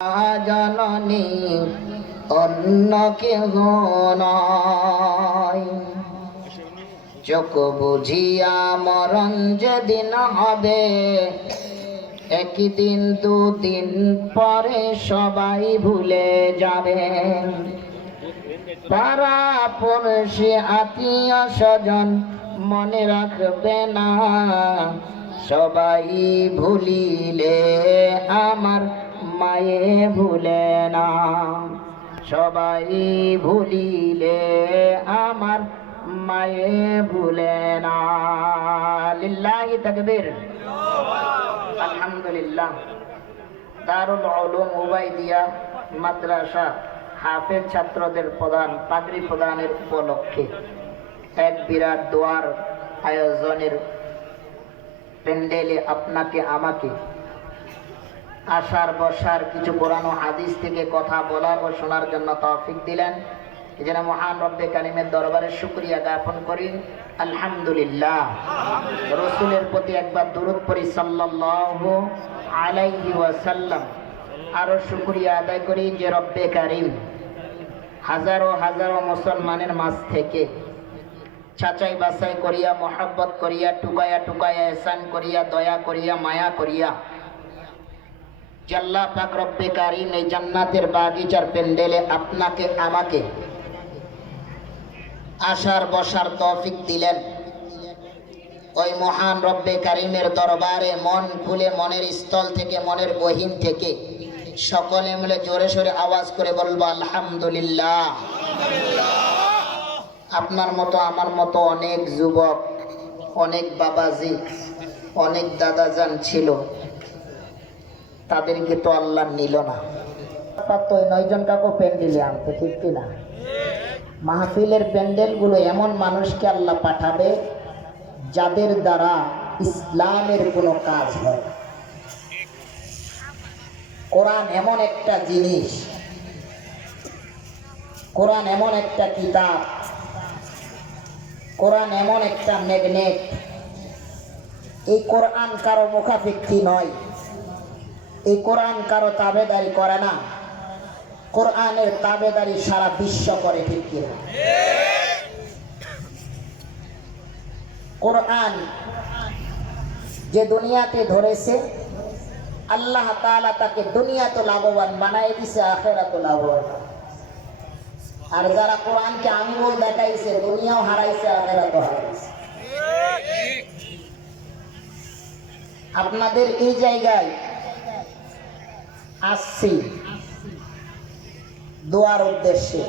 জননী অন্য কেহ নয়। চোখ বুঝিয়া মরণ যেদিন হবে, একদিন দুদিন পরে সবাই ভুলে যাবে। পাড়া পড়শি আত্মীয় স্বজন মনে রাখবে না, সবাই ভুলিলে আমার মায়ে ভুলে না। সবাই ভুলিলে আমার মায়ে ভুলে না। লিল্লাহি তাকবীর, আলহামদুলিল্লাহ। দারুল উলুম উবাইদিয়া মাদ্রাসা হাফেজ ছাত্রদের প্রদান পাগড়ি প্রদানের উপলক্ষে এক বিরাট দোয়ার আয়োজনের প্যান্ডেলে আপনাকে আমাকে আসার বসার কিছু পুরানো হাদিস থেকে কথা বলার ও শোনার জন্য তৌফিক দিলেন। এজন্য মহান রব্বে কারিমের দরবারে শুকরিয়া জ্ঞাপন করি, আলহামদুলিল্লাহ। রাসূলের প্রতি একবার দরুদ পড়ি সাল্লাল্লাহু আলাইহি ওয়াসাল্লাম। আরো শুকরিয়া আদায় করি যে রব্বে কারিম হাজারো হাজারো মুসলমানের মাঝ থেকে ছাচাই বাছাই করিয়া, মহব্বত করিয়া, টুকায়া টুকায়া এহসান করিয়া, দয়া করিয়া, মায়া করিয়া আল্লাহ পাক রব্বে কারিম এই জান্নাতের বাগিচার প্যান্ডেলে আপনাকে আমাকে আসার বসার তৌফিক দিলেন। ওই মহান রব্বে কারিমের দরবারে মন খুলে, মনের স্থল থেকে, মনের গহীন থেকে সকলে মিলে জোরে সোরে আওয়াজ করে বলবো আলহামদুলিল্লাহ। আপনার মতো আমার মতো অনেক যুবক, অনেক বাবাজি, অনেক দাদাজান ছিল, তাদেরকে তো আল্লাহ নিল না। তো 9 জন কাকু প্যান্ডেলে আনতে, ঠিক কিনা? মাহফিলের প্যান্ডেলগুলো এমন মানুষকে আল্লাহ পাঠাবে যাদের দ্বারা ইসলামের কোনো কাজ হয়। কোরআন এমন একটা জিনিস, কোরআন এমন একটা কিতাব, কোরআন এমন একটা ম্যাগনেট। এই কোরআন কারো মুখাপেক্ষী নয়, এই কোরআন কারো তাবেদারি করে না, কোরআনের তাবেদারি সারা বিশ্ব করে, ঠিক কিনা? কোরআন যে দুনিয়াতে ধরেছে, আল্লাহ তাআলা তাকে দুনিয়াতে লাভবান বানাই দিছে, আখিরাতে লাভবান। আর যারা কোরআনকে আঙ্গুল দেখাইছে, দুনিয়াও হারাইছে, আখিরাতও হারাইছে। আপনাদের এই জায়গায় আসছি দোয়ার উদ্দেশ্যে।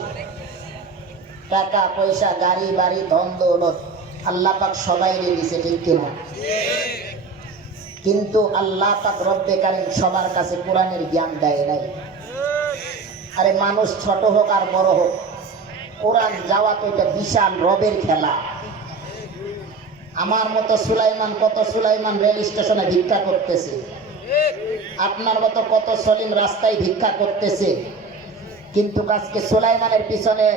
টাকা পয়সা, গাড়ি বাড়ি, ধন দৌলত আল্লাহ পাক সবাই দিয়েছে, ঠিক কিনা? কিন্তু আল্লাহ পাক রব্বে কারিম সবার কাছে কোরআনের জ্ঞান দেয় নাই। আরে মানুষ ছোট হোক আর বড় হোক, কোরআন যাওয়া তো এটা বিশাল রবের খেলা। আমার মতো সুলাইমান, কত সুলাইমান রেল স্টেশনে ভিক্ষা করতেছে, আপনার মতো কত সলিম রাস্তায় ভিক্ষা করতেছে, কিন্তু আজকে সুলাইমানের পিছনে,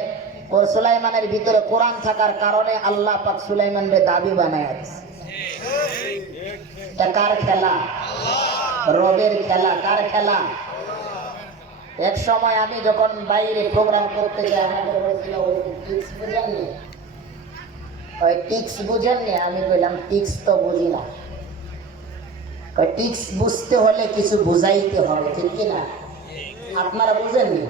সুলাইমানের ভিতরে কোরআন থাকার কারণে আল্লাহ পাক সুলাইমানের দাবি বানায় আছে। এটা কার খেলা? রবের খেলা। কার খেলা? এক সময় আমি যখন বাইরে প্রোগ্রাম করতে যাই, আমাদের বলেছিল ওই টিক্স বুঝেননি, ওই টিক্স বুঝেননি? আমি বললাম টিক্স তো বুঝি না। টিক্স বুঝতে হলে কিছু বুঝাইতে হবে, ঠিক কিনা? আপনারা বুঝেননি?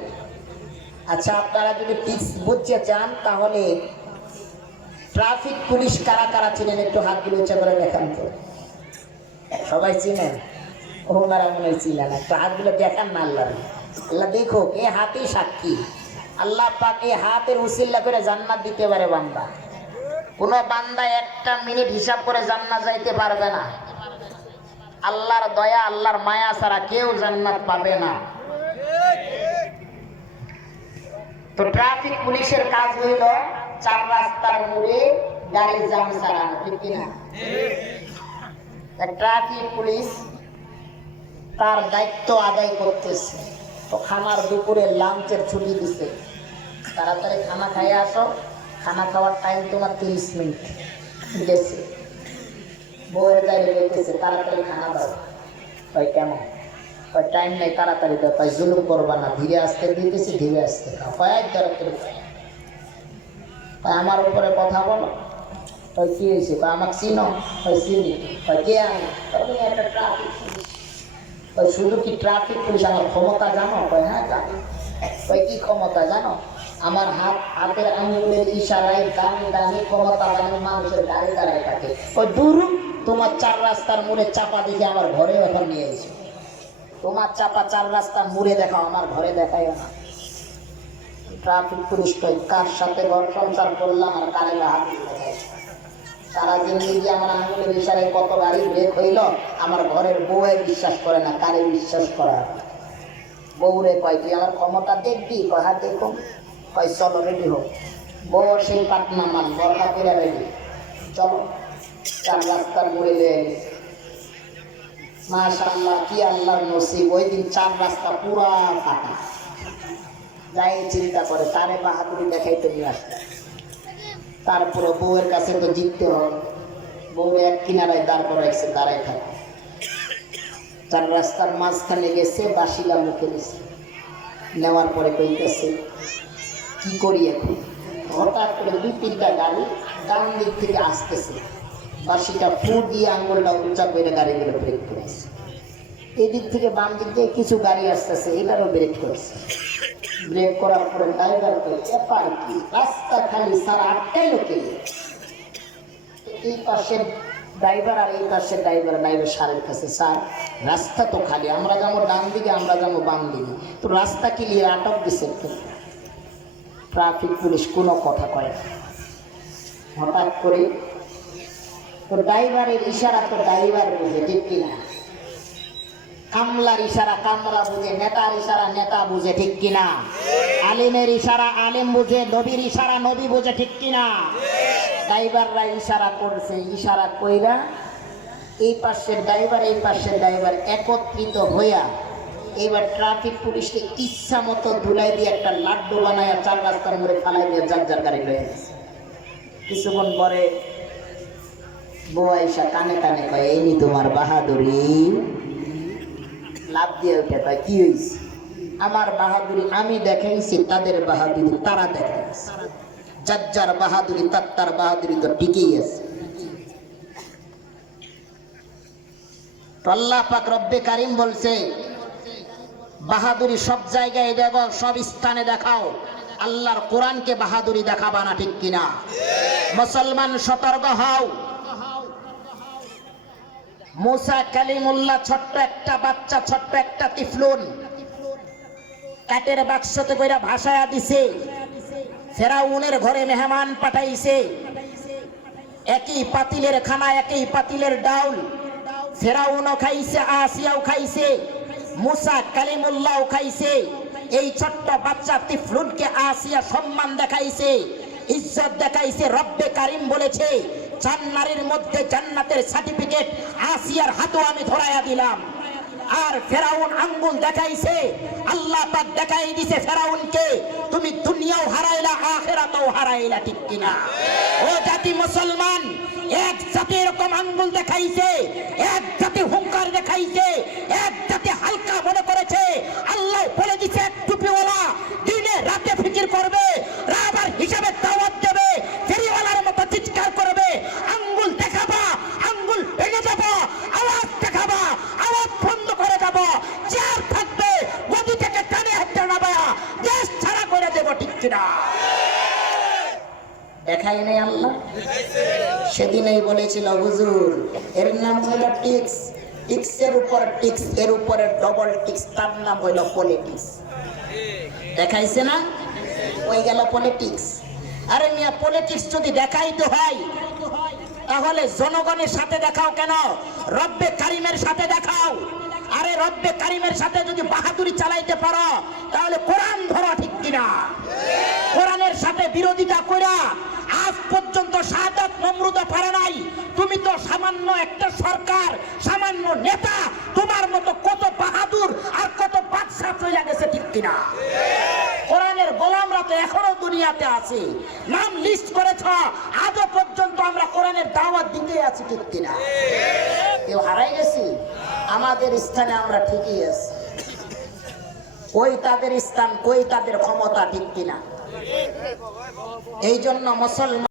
আচ্ছা, আপনারা যদি টিক্স বুঝতে চান তাহলে ট্রাফিক পুলিশ কারা কারা চিনেন একটু হাতগুলো উঁচা করে দেখান তো। সবাই চিনেন? ওনারা মনে হয় চিনেন, একটু হাতগুলো দেখান না। আল্লাহ আল্লাহ দেখো, এ হাতই সাক্ষী। আল্লাহ পাক এই হাতের উসিলা করে জান্নাত দিতে পারে বান্দা। কোন বান্দা একটা মিনিট হিসাব করে জান্নাত যাইতে পারবে না। আল্লাহর দয়া, আল্লাহর মায়া ছাড়া কেউ জান্নাত পাবে না। তো ট্রাফিক পুলিশের কাজ হইল 4 রাস্তার মোড়ে গাড়ির জাম সারানো, ঠিক কিনা? ট্রাফিক পুলিশ তার দায়িত্ব আদায় করতেছে। তো খানার দুপুরে লাঞ্চের ছুটি দিছে, তাড়াতাড়ি খানা খাইয়ে আসো, খানা খাওয়ার টাইম তোমার 30 মিনিট গেছে। বউয়ের গাড়ি বলতেছে তাড়াতাড়ি খানা দাও। কেমন ওই টাইম নেই, তাড়াতাড়ি দাও। তাই জুলুম করবা না, ধীরে আসতে দিতেছি, ধীরে আসতে খাও। কয়েক তাড়াতাড়ি আমার উপরে কথা বলো। ওই কি হয়েছে? আমাকে চিনো? ওই চিনি। ওই কে? আমি একটা ট্রাফিক পুলিশ। ওই শুধু কি ট্রাফিক পুলিশ? আমার ক্ষমতা জানো? হ্যাঁ জানি। ওই কি ক্ষমতা জানো? আমার হাতের আঙুলের ইশারায় দামি দামি ক্ষমতা দামি মানুষের গাড়ি দাঁড়ায় থাকে। ওই দূর তোমার 4 রাস্তার মোড়ে চাপা দেখে আমার ঘরে এখন নিয়ে এসো। তোমার চাপা 4 রাস্তার মোড়ে দেখাও, আমার ঘরে দেখায় না। ট্রাফিক পুলিশ কই কার সাথে ঘর সংসার করলাম আর কারে হাত দেখায়? সারা জিন্দগি আমার আঙুলের ইশারায় কত গাড়ি ব্রেক হইল। আমার ঘরের বউয়ে বিশ্বাস করে না, কারে বিশ্বাস করা? বউরে কয় তুই আমার ক্ষমতা দেখবি? কয় হ্যাঁ দেখো। কয় চলো রেডি হোক। বউ সেই পাটনা মান বরকা করে রেডি, চলো। 4 রাস্তার মোড়ে লেগে গেছে। মাশাআল্লাহ, কি আল্লাহর নসিব। ওই দিন 4 রাস্তা পুরা ফাঁকা। যাই চিন্তা করে তারে বাহাদুরি দেখাইতে নিয়ে আসতে। তারপরে বউয়ের কাছে তো জিততে হবে। বউ এক কিনারায় দাঁড় করাইছে, দাঁড়াই থাকে। 4 রাস্তার মাঝখানে গেছে, বাসিলা মুখে নিছে। নেওয়ার পরে কইতেছে কি করি এখন? হঠাৎ করে 2-3টা গাড়ি ডান দিক থেকে আসতেছে। বাসিটা ফু দিয়ে আঙুলটা উঁচা করে গাড়িগুলো ব্রেক করেছে। এদিক থেকে বাম দিক দিয়ে কিছু গাড়ি আসতেছে, এটারও ব্রেক করেছে। ব্রেক করার পরে ড্রাইভার ব্যাপার কি, রাস্তা খালি সারা 8টাই লোকে। এই পাশের ড্রাইভার আর এই পাশের ড্রাইভার সারের কাছে, স্যার রাস্তা তো খালি, আমরা যাবো ডান দিকে, আমরা যাবো বাম দিকে, তো রাস্তা ক্লিয়ার, আটক দিছে। ট্রাফিক পুলিশ কোনো কথা কয় না। হঠাৎ করে তো ড্রাইভারের ইশারা তো ড্রাইভার বুঝে, ঠিক কিনা? কামলার ইশারা কামলা বুঝে, নেতার ইশারা নেতা বুঝে, ঠিক কিনা? আলিমের ইশারা আলিম বুঝে, নবীর ইশারা নবী বুঝে, ঠিক কিনা? ড্রাইভাররা ইশারা করছে, ইশারা কইরা এই পাশের ড্রাইভার এই পাশের ড্রাইভার একত্রিত হইয়া এবার ট্রাফিক পুলিশকে ইচ্ছা মতো ধুলাই দিয়ে একটা লাড্ডু বানায় 4 রাস্তার মোড়ে ফালাই দিয়ে যার যার গাড়ি লয়ে গেছে। কিছুক্ষণ পরে বউ আইসা কানে কানে কয় এই নি তোমার বাহাদুরি। লাভ দিয়ে উঠে কয় কি হয়েছে? আমার বাহাদুরি আমি দেখাইছি, তাদের বাহাদুরি তারা দেখাইছে। যার যার বাহাদুরি তার বাহাদুরি তো ঠিকই আছে। আল্লাহ পাক রব্বে কারিম বলছে বাহাদুরি সব জায়গায় দেখো, সব স্থানে দেখাও, আল্লাহর কোরআনকে বাহাদুরি দেখাবা না, ঠিক কিনা? মুসলমান সতর্ক হও। মুসা কালিমুল্লাহ ছোট্ট একটা বাচ্চা, ছোট্ট একটা তিফলুন কাঠের বাক্সতে কইরা ভাসায়া দিছে। ফেরাউনের ঘরে মেহমান পাঠাইছে। একই পাতিলের খানা, একই পাতিলের ডাউল। ফেরাউনও খাইছে, আসিয়াও খাইছে, মুসা কালিমুল্লাহও খাইছে। এই ছোট্ট বাচ্চা তিফলুনকে আসিয়া সম্মান দেখাইছে, ইজ্জত দেখাইছে। রব্বে কারিম বলেছে 4 নারীর মধ্যে জান্নাতের সার্টিফিকেট আসিয়ার হাতও আমি ধরাইয়া দিলাম। আর ফেরাউন আঙ্গুল দেখাইছে, আল্লাহ পাক দেখাই দিছে ফেরাউনকে তুমি দুনিয়াও হারাইলা আখিরাতেও হারাইলা, ঠিক কিনা? ও জাতি মুসলমান, এক জাতি এরকম আঙ্গুল দেখাইছে, এক জাতি হুঙ্কার দেখাইছে, এক জাতি হালকা মনে করেছে। আল্লাহ বলে দিছে এক টুপিওয়ালা দিনে রাতে ফিকির করবে, রাবার হিসাবে দাওয়াত দেবে, ফেরিওয়ালার মতো চিৎকার করবে। আঙ্গুল দেখাবা, আঙ্গুল ভেঙে যাবে, আওয়াজ দেখাবা, আওয়াজ বন্ধ করে যাব, চেয়ার থাকবে, গদি থেকে টানে হাতে নাবা, দেশ ছাড়া করে দেব, ঠিক কিনা? দেখাই নেই আল্লাহ? সেদিনই বলেছিল হুজুর এর নাম হলো টিক্স, টিক্সের উপর টিক্স, এর উপরে ডবল টিক্স, তার নাম হলো পলিটিক্স। দেখাইছে না? ওই গেল পলিটিক্স। আরে মিয়া, পলিটিক্স যদি দেখাইতে হয় তাহলে জনগণের সাথে দেখাও কেন? রব্বে কারিমের সাথে দেখাও। আরে রব্বে কারিমের সাথে যদি বাহাদুরি চালাইতে পারো তাহলে কোরআন ধরো, ঠিক কিনা? কোরআনের সাথে বিরোধিতা কইরা আজ পর্যন্ত শাহাদাত নমরুদও পারে নাই। তুমি তো সামান্য একটা সরকার, সামান্য নেতা, তোমার মতো কত বাহাদুর আর কত বাদশা চলে গেছে, ঠিক কিনা? কোরআনের গোলামরা তো এখনো দুনিয়াতে আছে, নাম লিস্ট করেছ, আজও পর্যন্ত আমরা কোরআনের দাওয়াত দিতে আছি, ঠিক কিনা? কেউ হারাই গেছি? আমাদের স্থানে আমরা ঠিকই আছি। কই তাদের স্থান, কই তাদের ক্ষমতা, ঠিক কিনা? এই জন্য মুসলমান